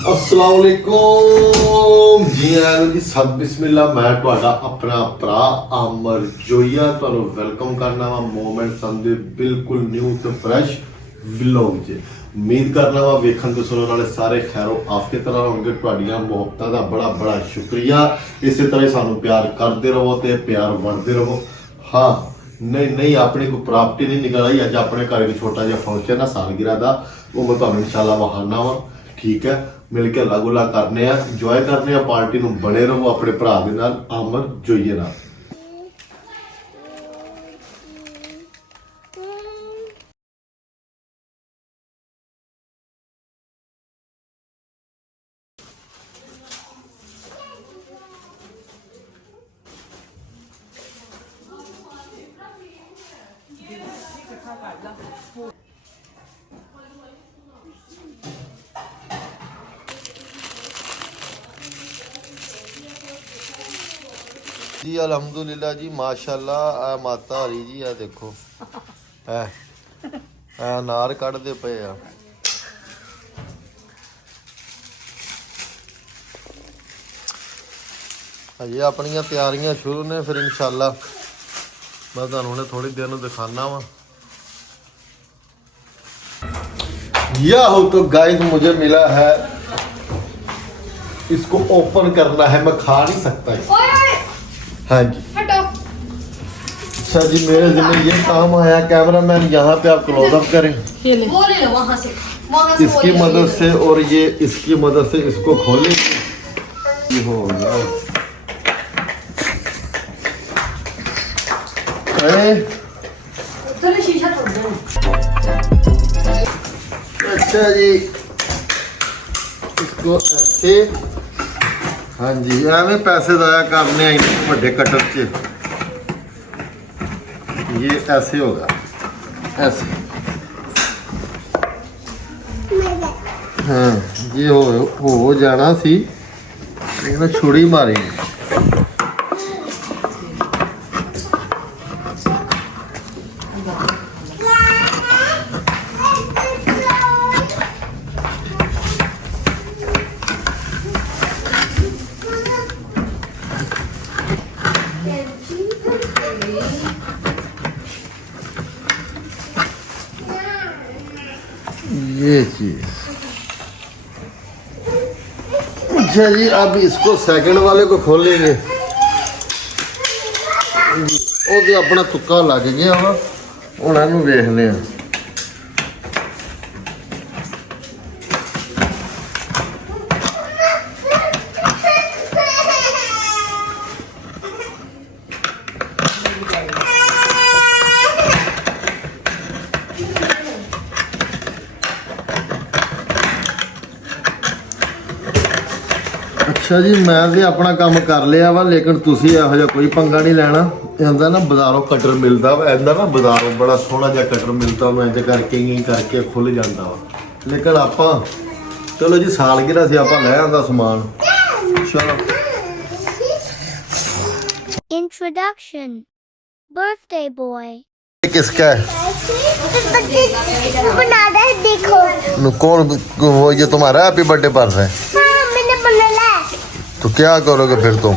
अस्सलाम वालेकुम जी आया जी सब बिस्मिल्लाह मैं ਤੁਹਾਡਾ ਆਪਣਾ ਭਰਾ ਅਮਰ ਜੋਈਆ ਤੁਹਾਨੂੰ ਵੈਲਕਮ ਕਰਨਾ ਵਾ ਮੂਵਮੈਂਟ ਸੰਦੇ ਬਿਲਕੁਲ ਨਿਊ ਤੇ ਫਰੈਸ਼ ਵਲੌਗ 'ਚ ਉਮੀਦ ਕਰਨਾ ਵਾ ਵੇਖਣ ਤੇ ਸੁਣਨ ਵਾਲੇ ਸਾਰੇ ਖੈਰੋ ਆਫੀਅਤ ਨਾਲ ਹੋਣਗੇ ਤੁਹਾਡੀਆਂ ਮੁਹੱਬਤਾਂ ਦਾ ਬੜਾ ਬੜਾ ਸ਼ੁਕਰੀਆ ਇਸੇ ਤਰ੍ਹਾਂ ਸਾਨੂੰ ਪਿਆਰ ਕਰਦੇ ਰਹੋ ਤੇ ਪਿਆਰ ਵੰਡਦੇ ਰਹੋ ਹਾਂ नहीं अपनी कोई प्रॉपर्टी नहीं निकल आई अज अपने घर एक छोटा जिहा फंक्शन है सालगिरह का वो मैं तुम्हें इंशाल्लाह वहाना वा ठीक है मिल के अलग उलग करने इंजॉय करने पार्टी में बने रहो अपने भरा दे नाल अमर जोइए नाल जी अल्हम्दुलिल्लाह जी माशाल्लाह आ माता हरी जी आ देखो है अनार कढ़दे पे आ अजे अपनियां तैयारियां शुरू ने फिर इंशाल्लाह मैं तुहानू हुणे थोड़ी देर नूं दिखाना वा या हो तो गाइस मुझे मिला है इसको ओपन करना है मैं खा नहीं सकता इसे हाँ जी अच्छा जी मेरे जिम्मे ये काम आया कैमरामैन यहाँ पे आप क्लोजअप करें वो ले लो वहाँ से इसकी मदद से और ये इसकी मदद से इसको खोलें ये हो गया चलो शीशा तोड़ दो अच्छा जी इसको ऐसे हाँ जी एवं पैसे ज़ाया करने बड़े कटर च ये ऐसे होगा ऐसे हाँ ये हो जाना सी लेकिन छुरी मारी ये चीज अच्छा जी अब इसको सेकंड वाले को खोलेंगे वो अपना तुक्का लग गया वा हुण इहनूं वेखने अच्छा जी मैं तो अपना काम कर लिया वा लेकिन तुसी इहो जिहा कोई पंगा नहीं लेना इहदा ना बाजारों कटर मिलता वा इहदा ना बाजारों बड़ा सोहना जिहा कटर मिलता उन्हें इंज करके खुल जाता वा लेकिन आपां चलो जी सालगिरह से आपां ले आंदा समान चलो Introduction. Birthday boy. किसका है बना दे देखो कौन वो ये तुम्हारा हैप्पी बर्थडे पर है हाँ मैंने बनाया तो क्या करोगे फिर तुम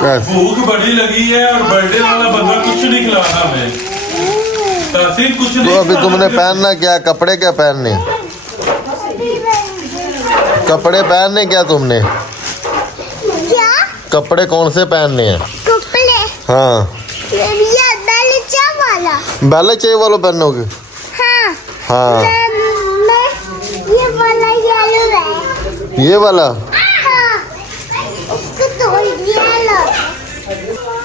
कैसे? भूख बड़ी लगी है और बर्थडे वाला बंदा कुछ नहीं खिला रहा हमें तासीर कुछ नहीं तो अभी तुमने पहनना क्या कपड़े क्या पहनने कपड़े पहनने क्या तुमने क्या कपड़े कौन से पहनने हैं कपड़े हाँ ये बेलचा वाला बैले चाहिए वालों पहनोगे हाँ हाँ मैं ये वाला येलो है ये वाला हाँ इसको तोड़ दिया लो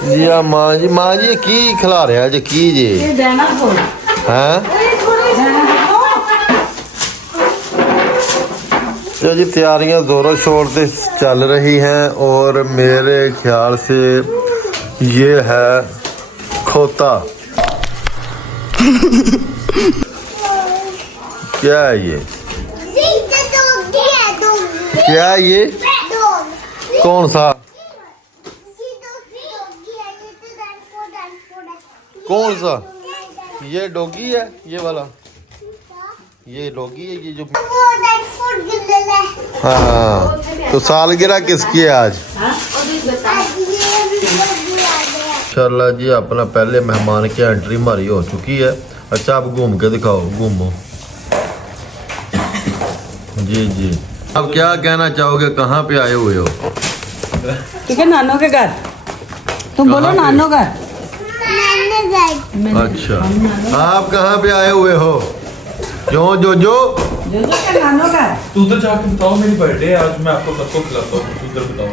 जी हाँ माँ जी की खिला रहे हैं की जी देना थोड़ा हैं तो जी तैयारियां जोरों शोर से चल रही हैं और मेरे ख्याल से ये है खोता क्या है ये क्या है ये कौन सा कौन सा? ये डॉगी है, ये वाला, ये डॉगी है, ये जो। वो डेट फूड गिरले हाँ, तो सालगिरह किसकी है आज? आज ये भी बुआ दे इंशाल्लाह जी अपना पहले मेहमान की एंट्री हमारी हो चुकी है। अच्छा आप घूम के दिखाओ, घूमो। जी जी, अब क्या कहना चाहोगे, कहाँ पे आए हुए हो? ठीक है, नानो के घर। तुम बोलो कहाँ पे? नानो घर। मैंने गई अच्छा, आप कहाँ पे आए हुए हो? क्यों जो जो के नानो घर। तू उधर जाके बताओ मेरी बर्थडे है आज, मैं आपको सबको खिलाता हूँ। तू उधर बताओ,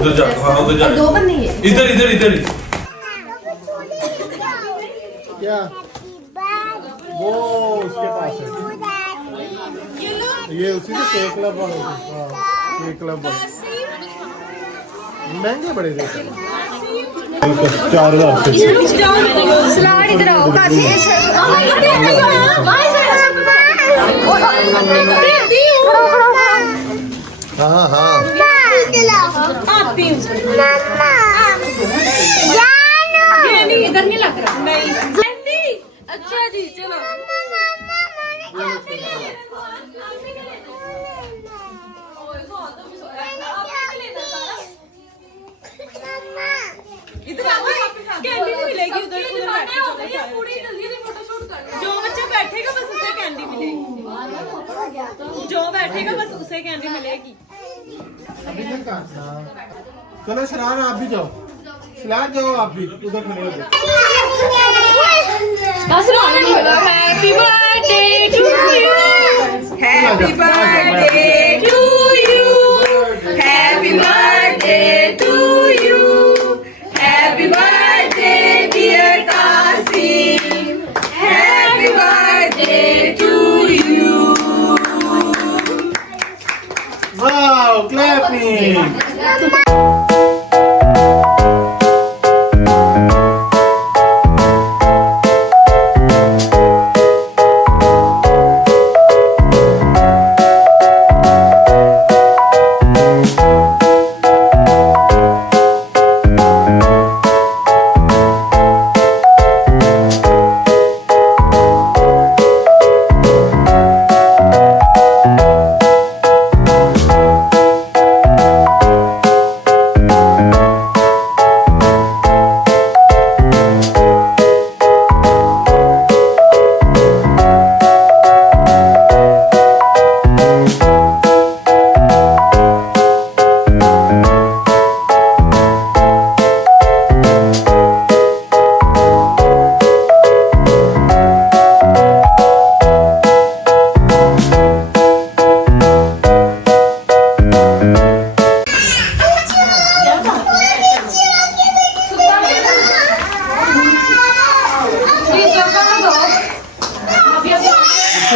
उधर जा, हाँ उधर जा। दो बननी है। इधर इधर इधर क्या? वो उसके पास है, ये उसी से केक क्लब वाले। हाँ, केक क्लब वाले महंगे बड़े देते हैं। 4000 सलाड इधर आओ काजी। हाँ हाँ, इधर नहीं लग रहा। नहीं अच्छा जी चलो। इधर आओ, कैंडी नहीं मिलेगी उधर। उधर बैठे पूरी जल्दी से फोटो शूट करना। जो बच्चा बैठेगा बस उसे कैंडी मिलेगी। जो बैठेगा बस उसे कैंडी मिलेगी। चलो शरार आप भी जाओ, शरार जाओ आप भी, उधर खड़े हो जाओ। Happy birthday to you. Happy birthday to you. Happy birthday to you. Happy birthday dear Kasim. Happy birthday to you. Wow, clapping.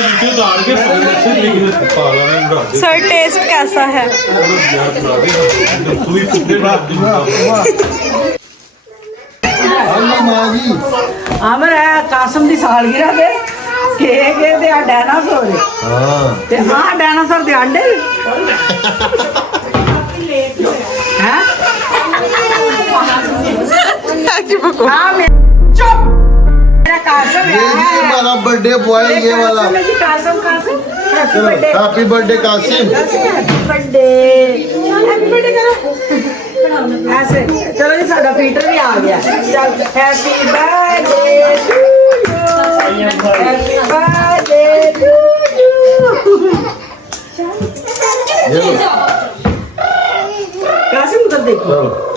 नीचे उतार के से लेके पाला नहीं उड़ा दे। सर टेस्ट कैसा है? यार उड़ा दे, तू ही कितने बार अमर है कासम दी सालगिरह दे केक दे आ डायनासोर हाँ, ते आ डायनासोर दे अंडे हैं। हाँ मैं चुप। मेरा कासम ये है। जी हमारा बर्थडे बॉय, ये वाला। कासम है जी, Kasam Kasam. Happy birthday. Happy birthday Kasim. Happy birthday. Happy birthday करो ऐसे। चलो जी साਡਾ फीटर भी आ गया। चल happy birthday to you. Happy birthday to you. ये लो, कासिम उधर देखो। चलो।